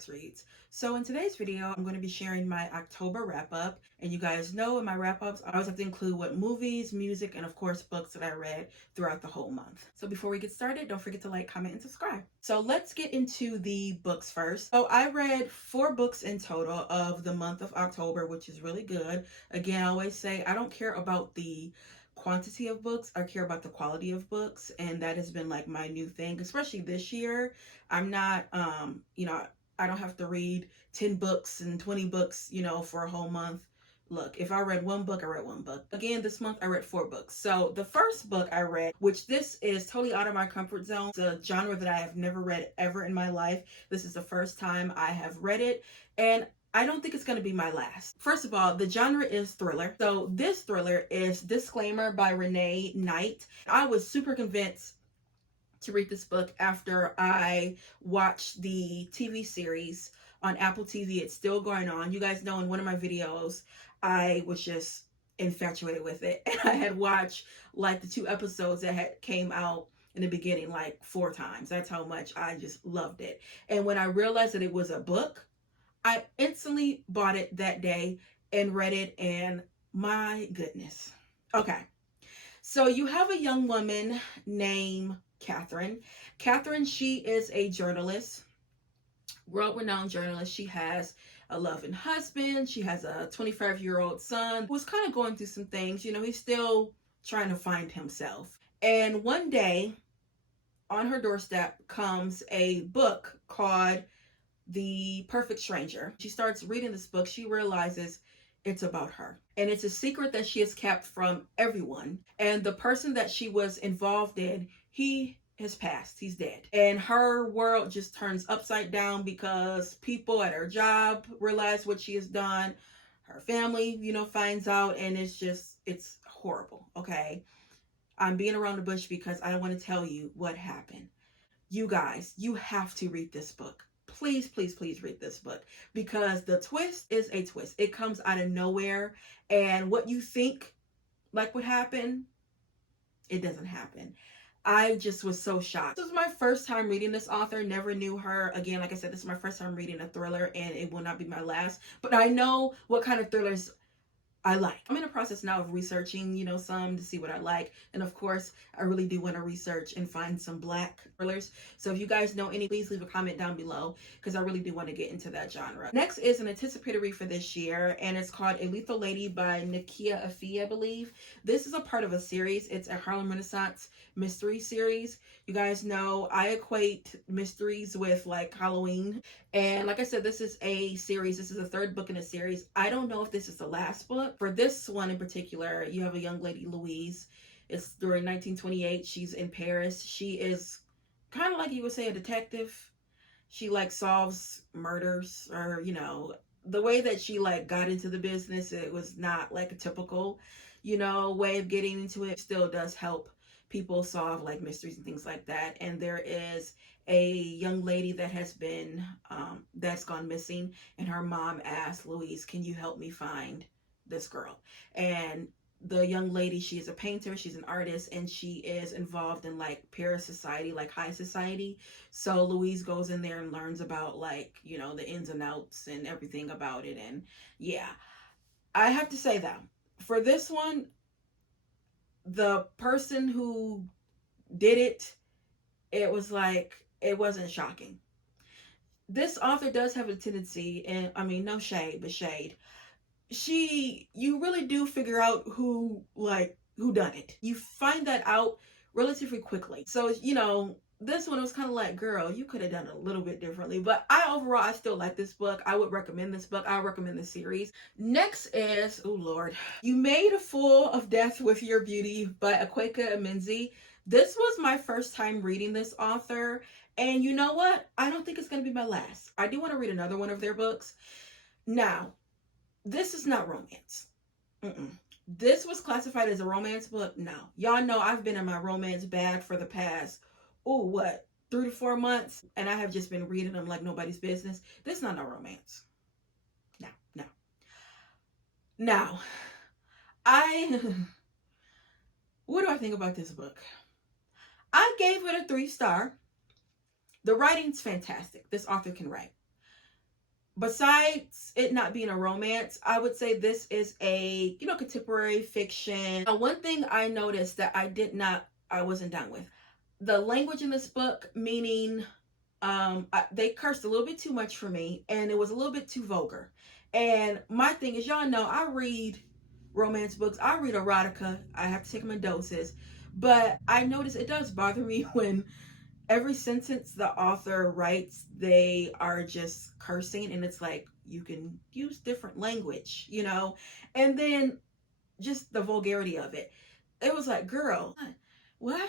Books Reads. So in today's video, I'm going to be sharing my October wrap-up. And you guys know in my wrap-ups, I always have to include what movies, music, and of course books that I read throughout the whole month. So before we get started, don't forget to like, comment, and subscribe. So let's get into the books first. So I read 4 books in total of the month of October, which is really good. Again, I always say I don't care about the quantity of books, I care about the quality of books, and that has been like my new thing, especially this year. I'm not I don't have to read 10 books and 20 books, for a whole month. Look, if I read one book, I read one book. Again, this month I read 4 books. So the first book I read, which this is totally out of my comfort zone, it's a genre that I have never read ever in my life. This is the first time I have read it, and I don't think it's going to be my last. First of all, the genre is thriller. So this thriller is Disclaimer by Renee Knight. I was super convinced to read this book after I watched the TV series on Apple TV. It's still going on. You guys know in one of my videos, I was just infatuated with it. And I had watched like the 2 episodes that had came out in the beginning like 4 times. That's how much I just loved it. And when I realized that it was a book, I instantly bought it that day and read it, and my goodness. Okay, so you have a young woman named Catherine. Catherine, she is a journalist, world-renowned journalist. She has a loving husband. She has a 25-year-old son who's kind of going through some things. He's still trying to find himself. And one day, on her doorstep comes a book called The Perfect Stranger. She starts reading this book. She realizes it's about her, and it's a secret that she has kept from everyone. And the person that she was involved in, he has passed. He's dead. And her world just turns upside down because people at her job realize what she has done. Her family, finds out, and it's horrible. Okay, I'm being around the bush because I don't want to tell you what happened. You guys, you have to read this book. Please, please, please read this book, because the twist is a twist. It comes out of nowhere, and what you think like would happen, it doesn't happen. I just was so shocked. This was my first time reading this author. Never knew her. Again, like I said, this is my first time reading a thriller, and it will not be my last. But I know what kind of thrillers I like. I'm in the process now of researching, some to see what I like. And of course, I really do want to research and find some Black thrillers. So if you guys know any, please leave a comment down below, because I really do want to get into that genre. Next is an anticipated read for this year, and it's called A Lethal Lady by Nakia Afi, I believe. This is a part of a series. It's a Harlem Renaissance mystery series. You guys know I equate mysteries with like Halloween. And like I said, this is a series. This is the 3rd book in a series. I don't know if this is the last book. For this one in particular, you have a young lady, Louise. It's during 1928. She's in Paris. She is kind of like you would say a detective. She like solves murders, or the way that she like got into the business, it was not like a typical way of getting into it. Still does help people solve like mysteries and things like that. And there is a young lady that has been that's gone missing, and her mom asked Louise, can you help me find this girl? And the young lady, she is a painter, she's an artist, and she is involved in like Paris society, like high society. So Louise goes in there and learns about like the ins and outs and everything about it. And yeah, I have to say that for this one, the person who did it, it was like, it wasn't shocking. This author does have a tendency, and I mean, no shade, but shade. You really do figure out who done it. You find that out relatively quickly. So, this one was kind of like, girl, you could have done it a little bit differently. But I still like this book. I would recommend this book. I recommend the series. Next is, oh Lord, You Made a Fool of Death with Your Beauty by Akwaeke Emenzi. This was my first time reading this author. And you know what? I don't think it's going to be my last. I do want to read another one of their books. Now, this is not romance. This was classified as a romance book. No. Y'all know I've been in my romance bag for the past, 3 to 4 months, and I have just been reading them like nobody's business. This is not no romance. No. Now, what do I think about this book? I gave it a 3-star. The writing's fantastic. This author can write. besides it not being a romance, I would say this is a, contemporary fiction. Now, one thing I noticed that I wasn't down with the language in this book, meaning they cursed a little bit too much for me, and it was a little bit too vulgar. And my thing is, y'all know I read romance books, I read erotica, I have to take them in doses, but I notice it does bother me when every sentence the author writes, they are just cursing, and it's like you can use different language, and then just the vulgarity of it. It was like, girl, what?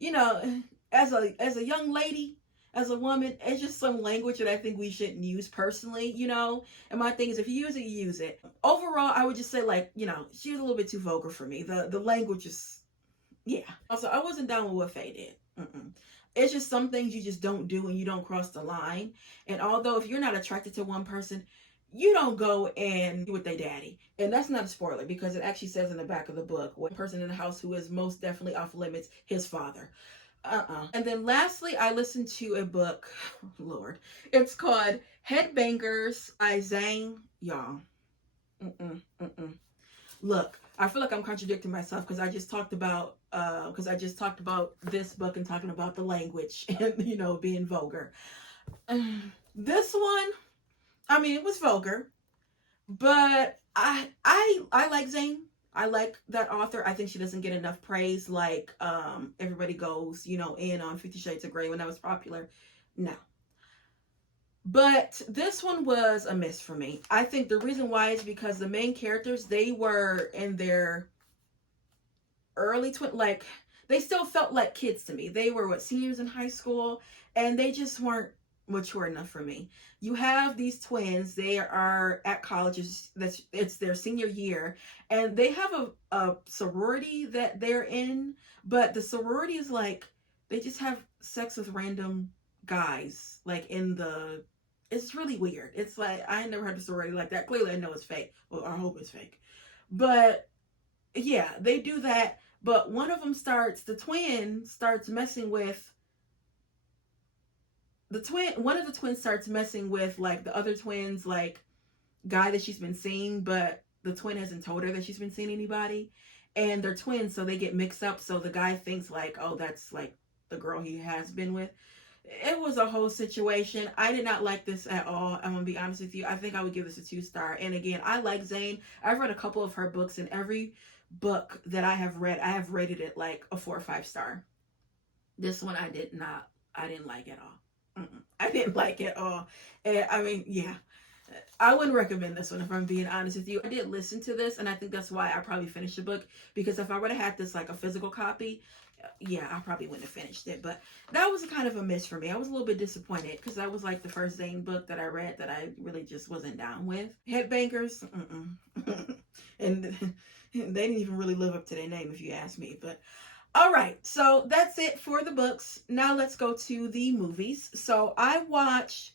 You know, as a young lady, as a woman, it's just some language that I think we shouldn't use personally. And my thing is, if you use it, you use it. Overall, I would just say, like, she was a little bit too vulgar for me. The language is, yeah. Also, I wasn't down with what Faye did. Mm-mm. It's just some things you just don't do and you don't cross the line. And although if you're not attracted to one person, you don't go and be with their daddy. And that's not a spoiler because it actually says in the back of the book, one person in the house who is most definitely off limits, his father. And then lastly, I listened to a book, Lord, it's called Headbangers by Zane. Y'all. Look, I feel like I'm contradicting myself because I just talked about this book and talking about the language and being vulgar. This one, I mean, it was vulgar, but I like Zane. I like that author. I think she doesn't get enough praise like everybody goes, in on 50 Shades of Grey when that was popular. No. But this one was a miss for me. I think the reason why is because the main characters, they were in their like, they still felt like kids to me. They were seniors in high school, and they just weren't mature enough for me. You have these twins, they are at colleges, it's their senior year, and they have a sorority that they're in, but the sorority is like, they just have sex with random guys, like it's really weird. It's like, I never heard a sorority like that. Clearly I know it's fake. Well, I hope it's fake. But yeah, they do that. But one of them the twin starts messing with one of the twins starts messing with like the other twins, like guy that she's been seeing, but the twin hasn't told her that she's been seeing anybody. And they're twins, so they get mixed up. So the guy thinks like, oh, that's like the girl he has been with. It was a whole situation. I did not like this at all. I'm gonna be honest with you. I think I would give this a 2-star. And again, I like Zane. I've read a couple of her books, and every book that I have read, I have rated it like a 4 or 5-star. This one I didn't like at all. I didn't like it at all. And I mean, yeah, I wouldn't recommend this one if I'm being honest with you. I did listen to this, and I think that's why I probably finished the book, because if I would have had this like a physical copy, yeah, I probably wouldn't have finished it. But that was kind of a miss for me. I was a little bit disappointed because that was like the first Zane book that I read that I really just wasn't down with. Headbangers, and they didn't even really live up to their name if you ask me. But all right, so that's it for the books. Now let's go to the movies. So I didn't watch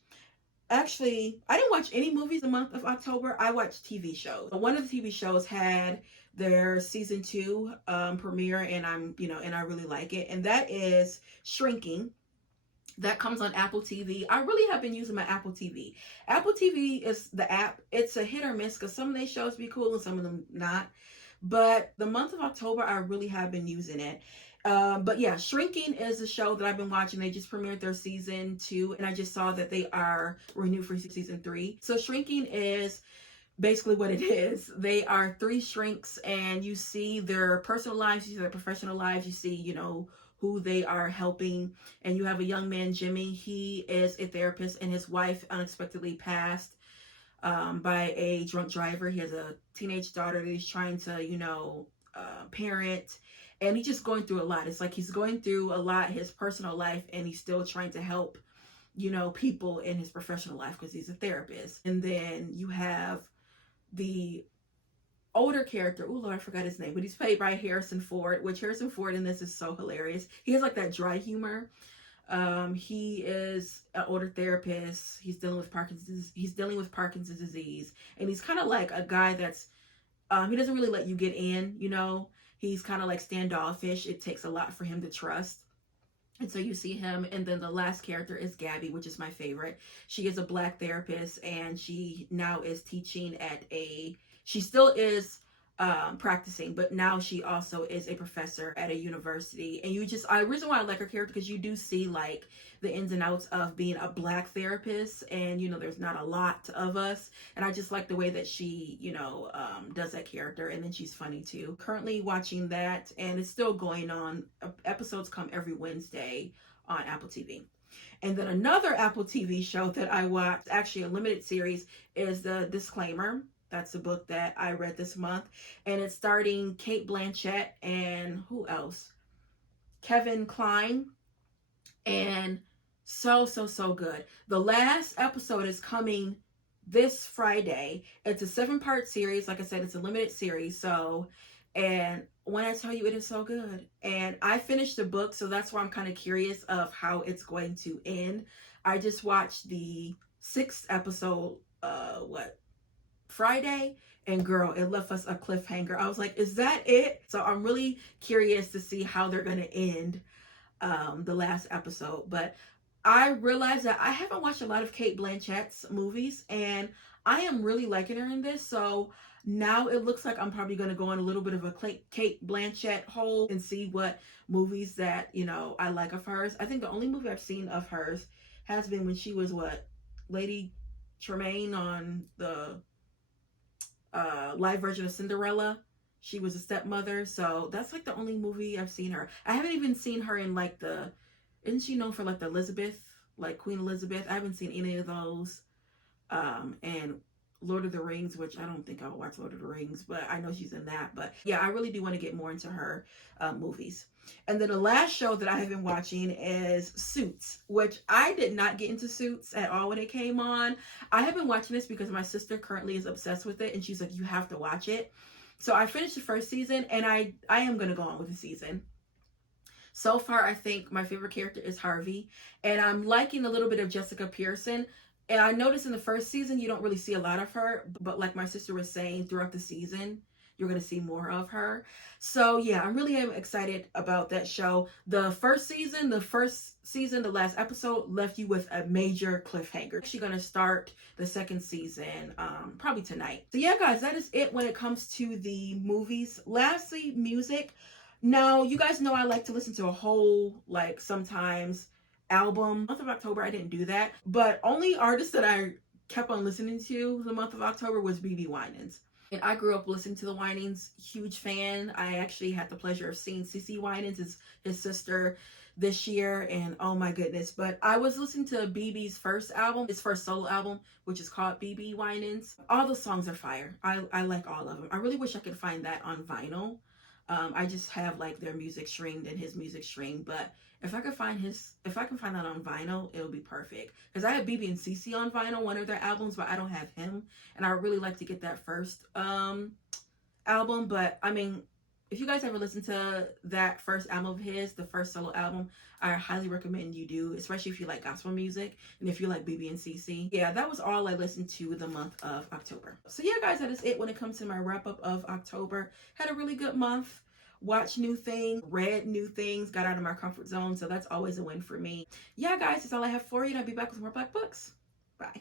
any movies the month of October. I watched TV shows. One of the TV shows had their season 2 premiere, and I really like it. And that is Shrinking. That comes on Apple TV. I really have been using my Apple TV. Apple TV is the app. It's a hit or miss because some of these shows be cool and some of them not. But the month of October, I really have been using it. But yeah, Shrinking is a show that I've been watching. They just premiered their season 2, and I just saw that they are renewed for season 3. So Shrinking is basically what it is. They are 3 shrinks, and you see their personal lives, you see their professional lives, you see, who they are helping. And you have a young man, Jimmy. He is a therapist, and his wife unexpectedly passed by a drunk driver. He has a teenage daughter that he's trying to, parent. And he's just going through a lot. It's like he's going through a lot, his personal life, and he's still trying to help, people in his professional life because he's a therapist. And then you have the older character, oh Lord, I forgot his name, but he's played by Harrison Ford, which Harrison Ford in this is so hilarious. He has like that dry humor. He is an older therapist. He's dealing with Parkinson's disease, and he's kind of like a guy that's he doesn't really let you get in. He's kind of like standoffish. It takes a lot for him to trust. And so you see him, and then the last character is Gabby, which is my favorite. She is a black therapist, and she now is teaching at a. She still is practicing, but now she also is a professor at a university. And you just, I reason why I like her character because you do see like the ins and outs of being a black therapist, and there's not a lot of us, and I just like the way that she does that character, and then she's funny too. Currently watching that, and it's still going on. Episodes come every Wednesday on Apple TV. And then another Apple TV show that I watched, actually a limited series, is The Disclaimer. That's a book that I read this month, and it's starting Kate Blanchett and who else? Kevin Kline, and so good. The last episode is coming this Friday. It's a 7-part series. Like I said, it's a limited series. So, and when I tell you, it is so good. And I finished the book, so that's why I'm kind of curious of how it's going to end. I just watched the 6th episode, Friday, and girl, it left us a cliffhanger. I was like, is that it? So I'm really curious to see how they're going to end the last episode. But I realized that I haven't watched a lot of Kate Blanchett's movies, and I am really liking her in this. So now it looks like I'm probably going to go on a little bit of a Kate Blanchett hole and see what movies that I like of hers. I think the only movie I've seen of hers has been when she was Lady Tremaine on the live version of Cinderella. She was a stepmother, so that's like the only movie I've seen her. I haven't even seen her in like isn't she known for like the Elizabeth, like Queen Elizabeth? I haven't seen any of those. And Lord of the Rings, which I don't think I'll watch Lord of the Rings, but I know she's in that. But yeah, I really do want to get more into her movies. And then the last show that I have been watching is Suits, which I did not get into Suits at all when it came on. I have been watching this because my sister currently is obsessed with it, and she's like, you have to watch it. So I finished the first season, and I am going to go on with the season. So far, I think my favorite character is Harvey, and I'm liking a little bit of Jessica Pearson. And I noticed in the first season, you don't really see a lot of her, but like my sister was saying, throughout the season, you're going to see more of her. So yeah, I really am excited about that show. The first season, the last episode left you with a major cliffhanger. She's going to start the second season probably tonight. So yeah, guys, that is it when it comes to the movies. Lastly, music. Now, you guys know I like to listen to a whole, like sometimes album. Month of October, I didn't do that. But only artist that I kept on listening to the month of October was BB Winans. And I grew up listening to the Winans, huge fan. I actually had the pleasure of seeing CeCe Winans, his sister, this year, and oh my goodness. But I was listening to BB's first album, his first solo album, which is called BB Winans. All the songs are fire. I like all of them. I really wish I could find that on vinyl. I just have like their music streamed and his music streamed, but if I could find that on vinyl, it'll be perfect. Because I have BB and CeCe on vinyl, one of their albums, but I don't have him, and I would really like to get that first album. But I mean, if you guys ever listen to that first album of his, the first solo album, I highly recommend you do, especially if you like gospel music and if you like BB and CeCe. Yeah, that was all I listened to the month of October. So yeah, guys, that is it when it comes to my wrap up of October. Had a really good month. Watched new things, read new things, got out of my comfort zone. So that's always a win for me. Yeah, guys, that's all I have for you. And I'll be back with more Black Books. Bye.